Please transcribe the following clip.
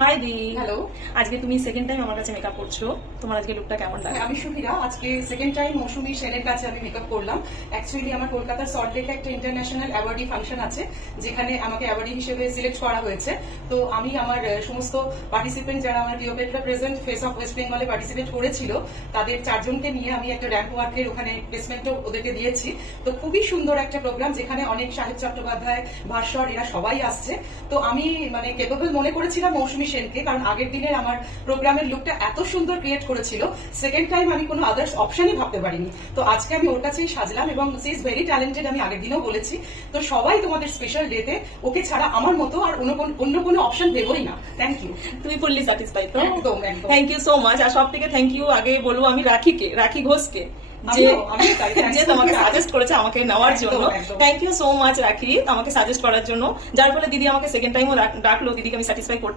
High দি। Hello, আজকে তুমি second time আমার কাছে মেকআপ করছো, তোমার আজকে লুকটা কেমন লাগে? আমি সুধীরা। আজকে সেকেন্ড টাইম মৌসুমী সেনের কাছে আমি মেকআপ করলাম। অ্যাকচুয়ালি আমার কলকাতার সল্টলেকে একটা ইন্টারন্যাশনাল অ্যাওয়ার্ডি ফাংশন আছে, যেখানে আমাকে অ্যাওয়ার্ডি হিসেবে সিলেক্ট করা হয়েছে। তো আমি আমার সমস্ত পার্টিসিপেন্ট যারা আমার Cleopatra present face of West বেঙ্গলে পার্টিসিপেট করেছিল, তাদের 4 জনকে নিয়ে আমি একটা র্যাম্প ওয়ার্কের ওখানে প্লেসমেন্টও ওদেরকে দিয়েছি। তো খুবই সুন্দর একটা প্রোগ্রাম, যেখানে অনেক সাহিত্য চট্টোপাধ্যায়, ভাস্বর, এরা সবাই আসছে। তো আমি মানে কেপেবল মনে করেছিলাম মৌসুমী সেনকে, কারণ আগের দিনের আমার প্রোগ্রামের লুকটা এত সুন্দর ক্রিয়েট করেছিল। সেকেন্ড টাইম আমি কোনো আদার্স অপশনই ভাবতে পারিনি। তো আজকে আমি ওর কাছেই সাজলাম, এবং সি ইজ ভেরি ট্যালেন্টেড, আমি আগের দিনও বলেছি। তো সবাই তোমাদের স্পেশাল ডেতে ওকে ছাড়া আমার মতো আর অন্য কোনো অপশন দেবই না। Thank you. তুমি ফুললি স্যাটিসফাইড তো? একদম একদম। Thank you so much. আর সব থেকে থ্যাংক ইউ আগে বলবো আমি রাখি ঘোষকে, যে যে তোমাকে সাজেস্ট করেছে আমাকে নেওয়ার জন্য। থ্যাংক ইউ সো মাচ রাখি, আমাকে সাজেস্ট করার জন্য, যার ফলে দিদি আমাকে সেকেন্ড টাইমও ডাকলো, দিদিকে আমি স্যাটিসফাই করতে